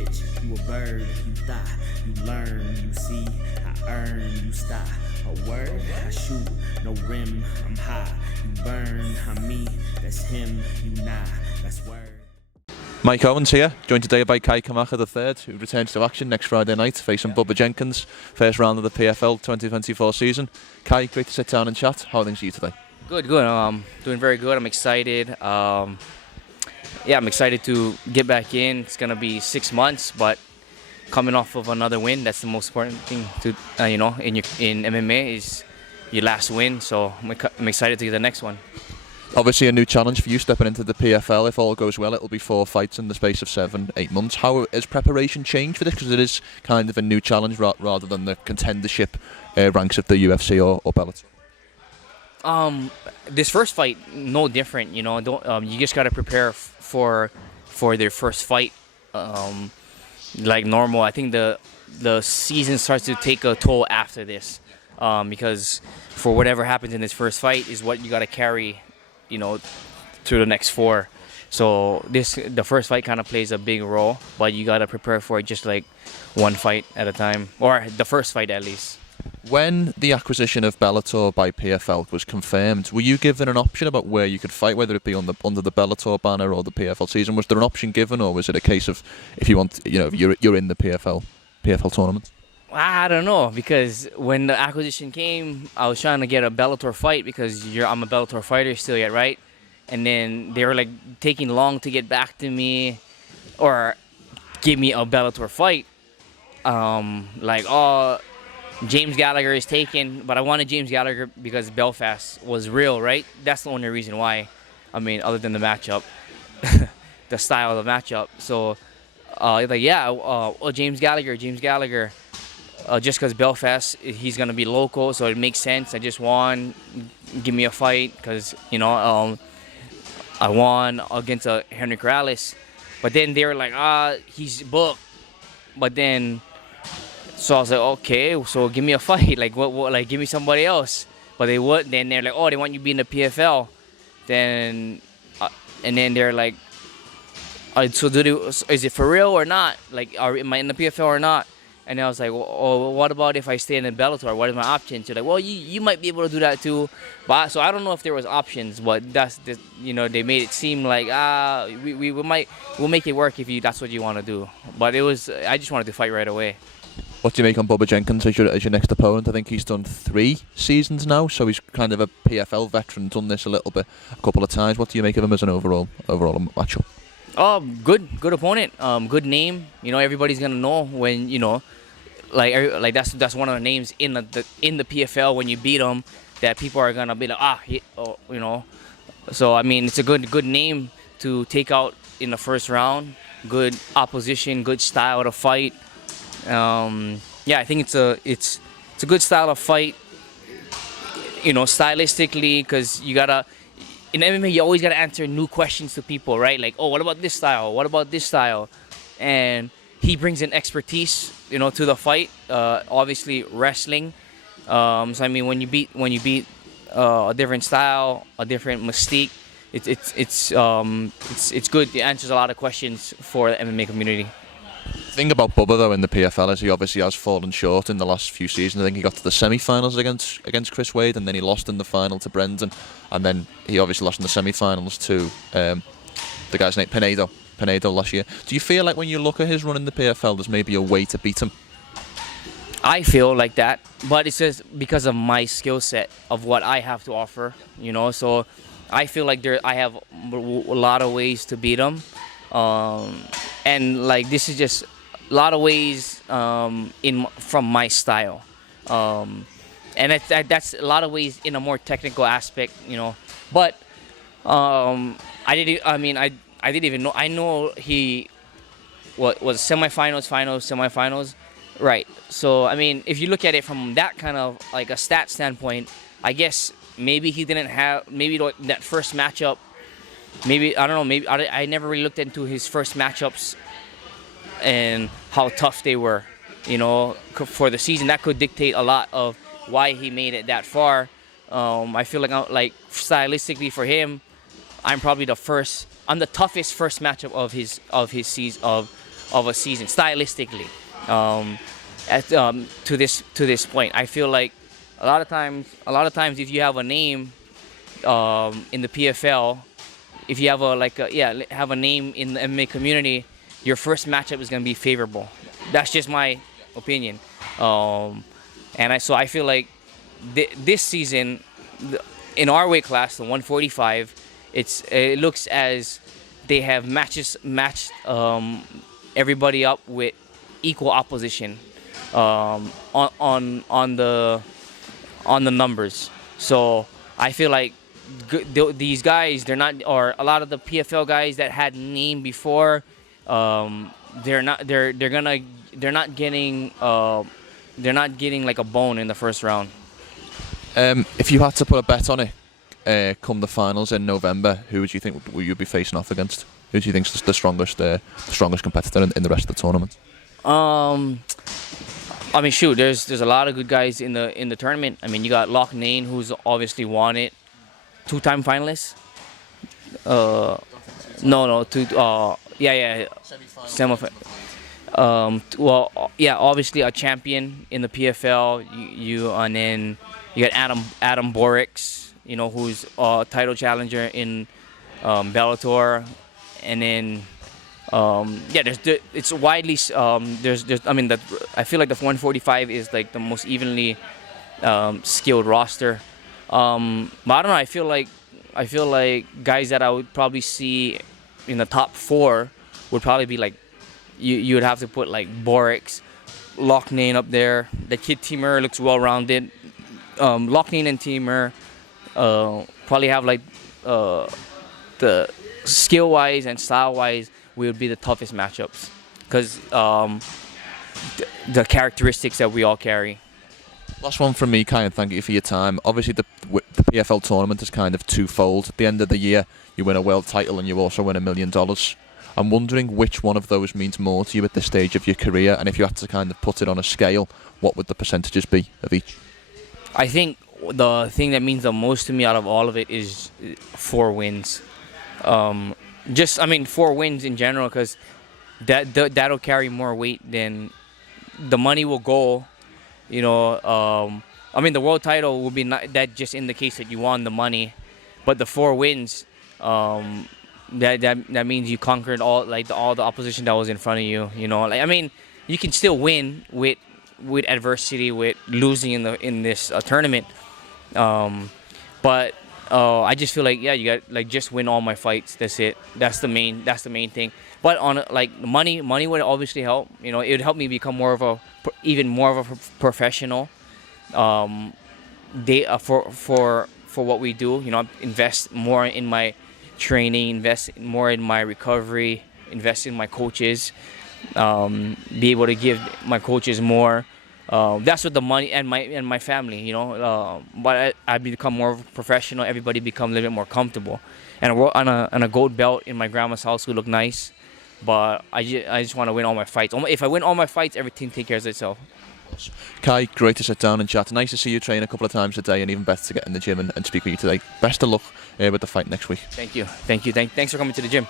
bitch, you a bird, you thigh, you learn, you see, I earn, you stop. A word, I shoot, no rim, I'm high, you burn, I'm me, that's him, you nah, that's word. Mike Owens here, joined today by Kamaka III, who returns to action next Friday night, facing Bubba Jenkins, first round of the PFL 2024 season. Kai, great to sit down and chat. How are things for you today? Good. Doing very good. I'm excited. I'm excited to get back in. It's gonna be 6 months, but coming off of another win, that's the most important thing to in MMA is your last win. So I'm excited to get the next one. Obviously a new challenge for you stepping into the PFL. If all goes well, it'll be 4 fights in the space of 7-8 months. How has preparation changed for this? Because it is kind of a new challenge rather than the contendership ranks of the UFC or Bellator. This first fight, no different. You just gotta prepare for their first fight, like normal. I think the season starts to take a toll after this, because for whatever happens in this first fight is what you gotta carry, through the next 4. So the first fight kind of plays a big role, but you gotta prepare for it just like one fight at a time, or the first fight at least. When the acquisition of Bellator by PFL was confirmed, were you given an option about where you could fight, whether it be under the Bellator banner or the PFL season? Was there an option given, or was it a case of if you want, if you're in the PFL tournament? I don't know, because when the acquisition came, I was trying to get a Bellator fight because I'm a Bellator fighter still yet, right? And then they were like taking long to get back to me or give me a Bellator fight. James Gallagher is taken, but I wanted James Gallagher because Belfast was real, right? That's the only reason why. I mean, other than the matchup, the style of the matchup. So, James Gallagher. Just because Belfast, he's gonna be local, so it makes sense. I just won. Give me a fight, because I won against Henry Corrales, but then they were like, he's booked. But then, so I was like, okay, so give me a fight. Like what? Like give me somebody else. But they would. Then they're like, oh, they want you to be in the PFL. Then, and then they're like, so is it for real or not? Like, am I in the PFL or not? And I was like, well, what about if I stay in the Bellator? What is my options? You're like, well, you might be able to do that too. But so I don't know if there was options, but they made it seem like we'll make it work if that's what you want to do. But I just wanted to fight right away. What do you make on Bubba Jenkins as your next opponent? I think he's done 3 seasons now, so he's kind of a PFL veteran, done this a couple of times. What do you make of him as an overall matchup? Good opponent. Good name. Everybody's gonna know when like that's one of the names in the PFL when you beat them, that people are gonna be like So I mean, it's a good name to take out in the first round. Good opposition, good style to fight. I think it's a good style of fight. Stylistically, because you gotta. In MMA, you always gotta answer new questions to people, right? Like, oh, what about this style? What about this style? And he brings in expertise, to the fight. Obviously, wrestling. So I mean, when you beat a different style, a different mystique, it's good. It answers a lot of questions for the MMA community. The thing about Bubba though in the PFL is he obviously has fallen short in the last few seasons. I think he got to the semi-finals against Chris Wade, and then he lost in the final to Brendan, and then he obviously lost in the semi-finals to the guy's name Pinedo last year. Do you feel like when you look at his run in the PFL, there's maybe a way to beat him? I feel like that, but it's just because of my skill set of what I have to offer, So I feel like I have a lot of ways to beat him, and like this is just a lot of ways from my style, and that's a lot of ways in a more technical aspect, But I didn't even know. I know he was semifinals, right? So I mean, if you look at it from that kind of like a stat standpoint, I guess maybe he didn't have that first matchup. Maybe I don't know. Maybe I never really looked into his first matchups and how tough they were, for the season. That could dictate a lot of why he made it that far. I feel like stylistically for him, I'm probably the toughest first matchup of his season of a season stylistically. To this point, I feel like a lot of times if you have a name in the PFL, if you have have a name in the MMA community, your first matchup is going to be favorable. That's just my opinion. So I feel like this season, in our weight class, the 145, it looks as they have matched everybody up with equal opposition on the numbers. So I feel like these guys, they're not, or a lot of the PFL guys that had name before, they're not getting like a bone in the first round. If you had to put a bet on it, come the finals in November, who would you think will you be facing off against? Who do you think's the strongest competitor in the rest of the tournament? I mean, shoot, there's a lot of good guys in the tournament. I mean, you got Loch Nane, who's obviously won it, 2-time finalist. Semifinal. Obviously a champion in the PFL. And then you got Adam Borix, who's a title challenger in Bellator, and then it's widely I feel like the 145 is like the most evenly skilled roster. But I don't know. I feel like guys that I would probably see in the top 4 would probably be like you would have to put like Borix, Loch Nane up there. The kid Timur looks well rounded. Loch Nane and Timur probably have like the skill wise and style wise would be the toughest matchups because the characteristics that we all carry. Last one from me, Kai, and thank you for your time. Obviously, the PFL tournament is kind of twofold. At the end of the year, you win a world title and you also win $1 million. I'm wondering which one of those means more to you at this stage of your career, and if you had to kind of put it on a scale, what would the percentages be of each? I think the thing that means the most to me out of all of it is 4 wins. 4 wins in general, because that'll carry more weight than the money will go. The world title will be that just indicates that you won the money, but the 4 wins, that means you conquered all the opposition that was in front of you. You can still win with adversity, with losing in this tournament, but I just feel like you got just win all my fights. That's it. That's the main thing. But on money would obviously help. It would help me become even more of a professional. For what we do. Invest more in my training, invest more in my recovery, invest in my coaches. Be able to give my coaches more. That's what the money and my family, But I become more of a professional. Everybody become a little bit more comfortable. And on a gold belt in my grandma's house would look nice. But I just want to win all my fights. If I win all my fights, everything takes care of itself. Kai, great to sit down and chat. Nice to see you train a couple of times a day, and even better to get in the gym and speak with you today. Best of luck with the fight next week. Thank you. Thanks for coming to the gym.